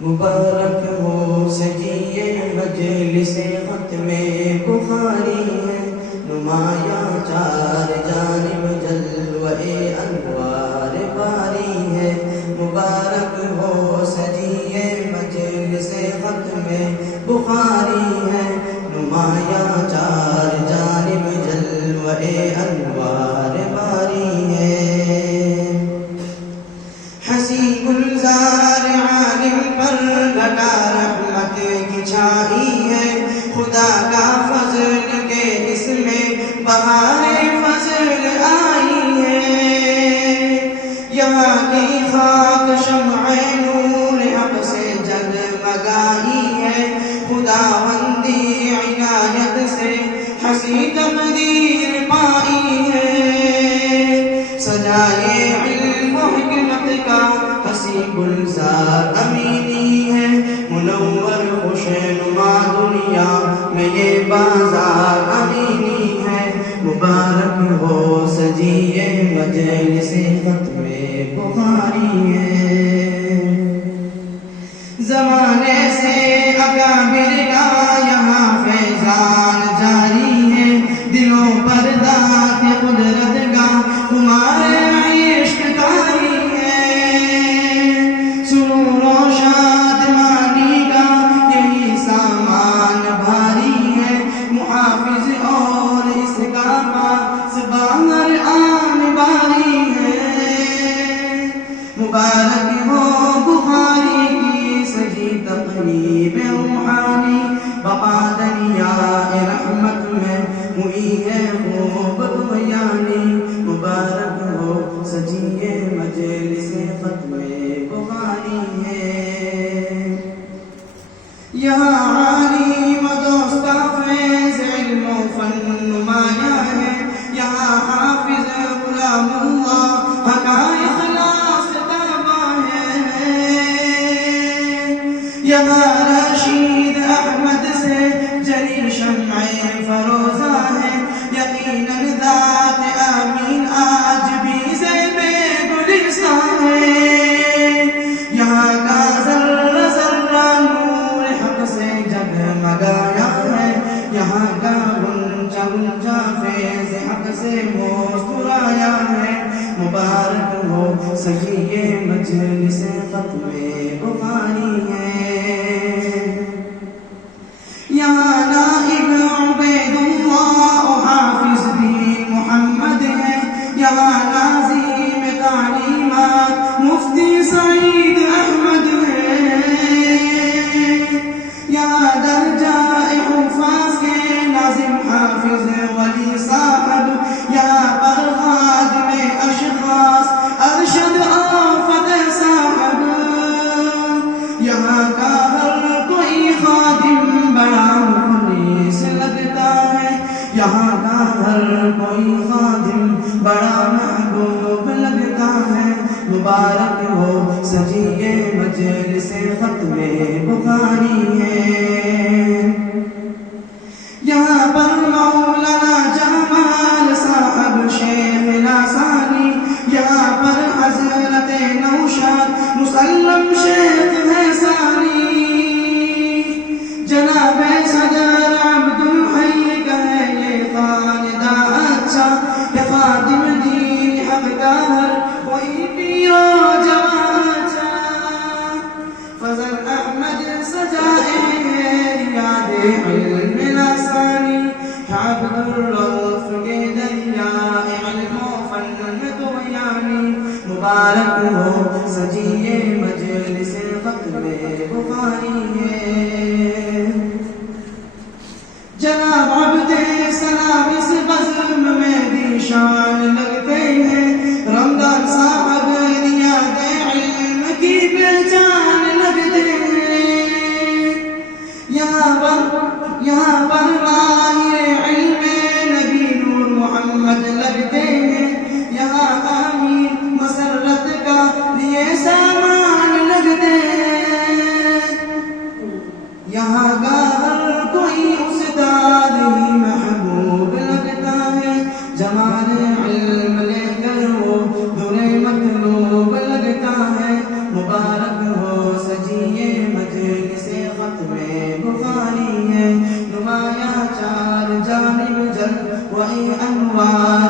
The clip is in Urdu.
مبارک ہو سجیے مجلس ختم بخاری ہے، نمایاں چار جانب جلوے انوار باری ہے۔ مبارک ہو سجیے مجلس ختم بخاری ہے، نمایاں چار جانب جلوے انوار باری ہے۔ ہنسی گلزار عالم پر لٹا رحمت کی چھائی ہے، خدا کا فضل کے اس میں بہار فضل آئی ہے۔ یہاں کی خاک شمع نور حق سے جگمگائی ہے، خداوندی عنایت سے ہنسی تقدیر پائی ہے۔ سجائے علم و حکمت کا ہنسی گلزار امینی ہے، منور خوش نما دنیا میں یہ بازار امینی ہے۔ مبارک ہو سجیے مجلس ختم بخاری ہے۔ زمانے سے اکابر کا یہاں فیضان جاری ہے، دلوں پر داد قدرت کا ہمارے عشق کاری ہے۔ سرور و شادمانی کا یہی سامان بھاری ہے، محافظ اور اس کا پاسبان آن باری ہے۔ مبارک ہو بخاری کی سجی تقریب روحانی، بقا دریائے رحمت میں ہوئی ہے خوب بیانی۔ مبارک ہو سجیے مجلس ختم بخاری ہے۔ یہاں عالم و دوستہ فیض علم و فن نمایاں ہے، یہاں حافظ غلام اللہ حقائق اخلاص تابع ہے۔ یہاں رشید احمد سے جلی شمع فروزہ ہے، یقیناً ذات آمین آج بھی زیب گلستان ہے۔ یہاں کا ذرہ ذرہ نور حق سے جگمگایا ہے، یہاں کا غنچہ غنچہ فیض حق سے مسکرایا ہے۔ مبارک ہو سجیے مجلس ختم بخاری ہے۔ یہاں نائب عبید اللہ حافظ دین محمد ہے، یہاں ناظم تعلیمات مفتی سعید احمد ہے۔ یہاں درجہ حفاظ کے ناظم حافظ ولی صاحب، یہاں پر خادم اشخاص ارشد آفت صاحب۔ یہاں کا ہر کوئی خادم بڑا مخلص لگتا ہے، یہاں کا ہر کوئی خادم بڑا محبوب لگتا ہے۔ مبارک ہو سجیے مجلس ختم بخاری ہے۔ یہاں پر مولانا جمال صاحب شیخ لاسانی، یہاں پر حضرت نوشاد مسلم شیخ حسانی۔ جناب صدر عبد الحی کا ہے یہ خاندان اچھا، یہ خادم دین حق کا ہر کوئی پیر و جوان اچھا۔ فضل احمد سجائے ریاض علم لاسانی، عبد الرؤوف کے دریائے علم و فن طغیانی۔ مبارک ہو سجیے مجلس ختم بخاری ہے۔ جناب عبد سلام اس بزم میں بھی شان لگتے ہیں، رمضان صاحب ریاض علم کی پہچان لگتے ہیں۔ یہاں پر ماہر علم نبی نور محمد لگتے ہیں، یہاں آمین مسرت کا لیے سامان لگتے ہیں۔ یہاں کا ہر کوئی استاد ہی محبوب لگتا ہے، جمال علم وہی انوار